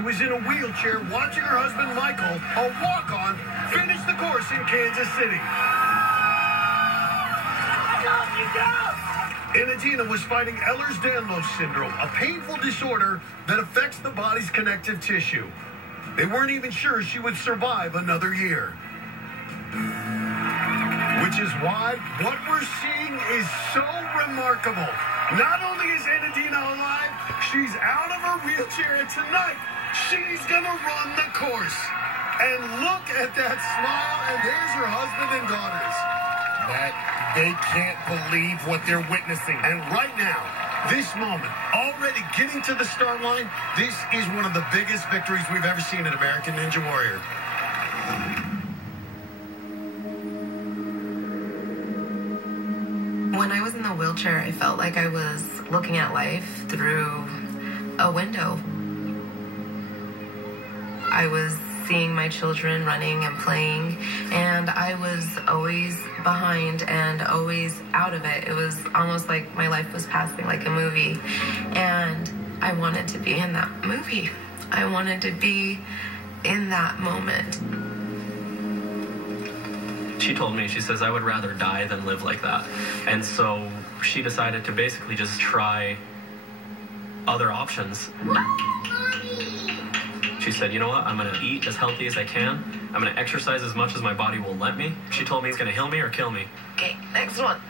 She was in a wheelchair watching her husband Michael, a walk-on, finish the course in Kansas City. Enadina was fighting Ehlers-Danlos syndrome, a painful disorder that affects the body's connective tissue. They weren't even sure she would survive another year. Which is why what we're seeing is so remarkable. Not only is Enadina alive, she's out of her wheelchair, and tonight she's gonna run the course. And look at that smile, and there's her husband and daughters. That they can't believe what they're witnessing. And right now, this moment, already getting to the start line, this is one of the biggest victories we've ever seen in American Ninja Warrior. When I was in the wheelchair, I felt like I was looking at life through a window. I was seeing my children running and playing, and I was always behind and always out of it. It was almost like my life was passing like a movie, and I wanted to be in that movie. I wanted to be in that moment. She told me, she says, I would rather die than live like that. And so she decided to basically just try other options. She said, you know what, I'm going to eat as healthy as I can. I'm going to exercise as much as my body will let me. She told me it's going to heal me or kill me. Okay, next one.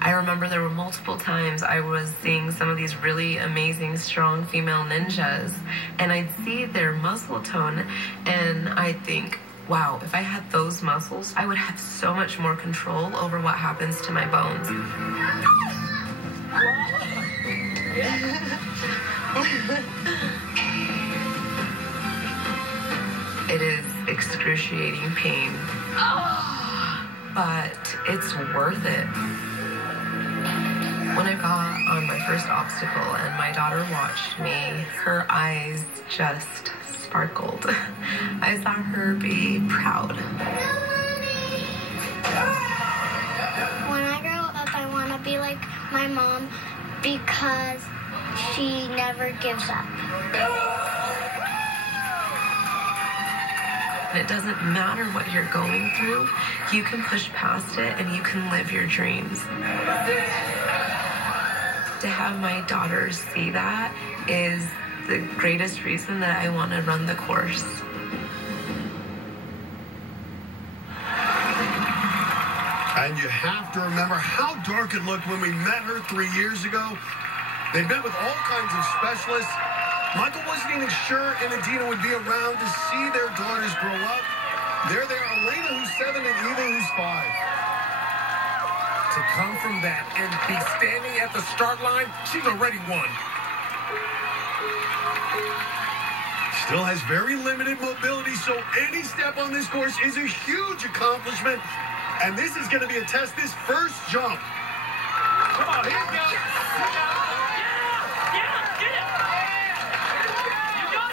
I remember there were multiple times I was seeing some of these really amazing, strong female ninjas, and I'd see their muscle tone, and I'd think, wow, if I had those muscles, I would have so much more control over what happens to my bones. It is excruciating pain, but it's worth it. When I got on my first obstacle and my daughter watched me, her eyes just sparkled. I saw her be proud. When I grow up, I want to be like my mom because she never gives up. It doesn't matter what you're going through. You can push past it and you can live your dreams. To have my daughters see that is the greatest reason that I want to run the course. And you have to remember how dark it looked when we met her 3 years ago. They met with all kinds of specialists. Michael wasn't even sure Enadina would be around to see their daughters grow up. There they are, Elena, who's 7, and Eva, who's 5. To come from that and be standing at the start line, she's already won. Still has very limited mobility, so any step on this course is a huge accomplishment. And this is going to be a test, this first jump. Come on, here you go.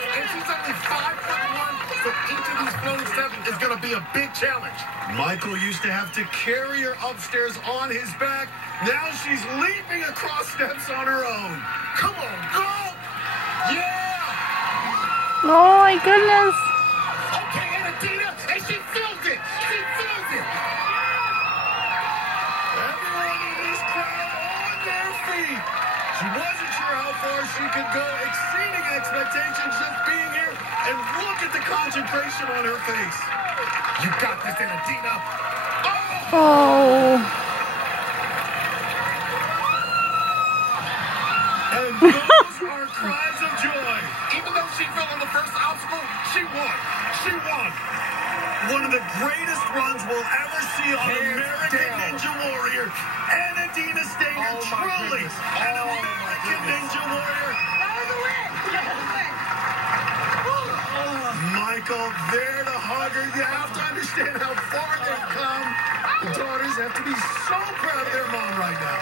And she's only 5'1", so each of these floating steps is going to be a big challenge. Michael used to have to carry her upstairs on his back. Now she's leaping across steps on her own. Come on, go! Yeah! Oh my goodness! Okay, Enadina, and she feels it! She feels it! Everyone in this crowd on their feet. She wasn't sure how far she could go, exceeding expectations just being here. And look at the concentration on her face. You got this, Enadina. Oh! And those are cries of joy. Even though she fell on the first obstacle, she won. She won. One of the greatest runs we'll ever see on American Ninja Warrior. Enadina Stanger, truly an American Ninja Warrior. That was a win. That was a win. Michael, there to hug her. You have to understand how far they've come. The daughters have to be so proud of their mom right now.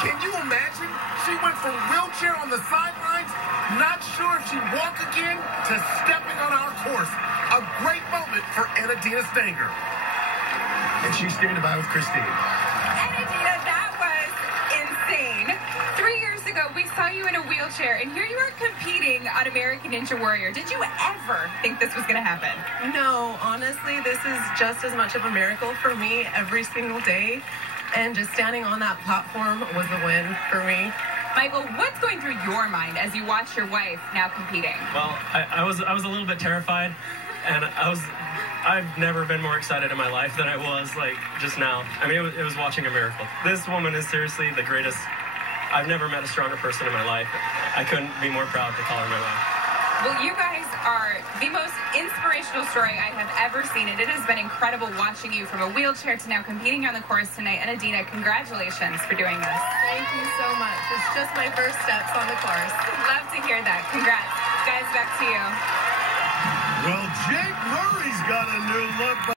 Can you imagine? She went from wheelchair on the sidelines, not sure if she'd walk again, to stepping on our course. A great moment for Enadina Stanger. And she's standing by with Christine. Enadina, that was insane. 3 years ago, we saw you in a wheelchair, and here you are competing on American Ninja Warrior. Did you ever think this was going to happen? No, honestly, this is just as much of a miracle for me every single day. And just standing on that platform was a win for me. Michael, what's going through your mind as you watch your wife now competing? Well, I was a little bit terrified, and I've never been more excited in my life than I was like just now. I mean, it was watching a miracle. This woman is seriously the greatest. I've never met a stronger person in my life. I couldn't be more proud to call her my wife. Well, you guys are the most inspirational story I have ever seen, and it has been incredible watching you from a wheelchair to now competing on the course tonight. And Adina, congratulations for doing this. Thank you so much. It's just my first steps on the course. Love to hear that. Congrats. Guys, back to you. Well, Jake Murray's got a new look.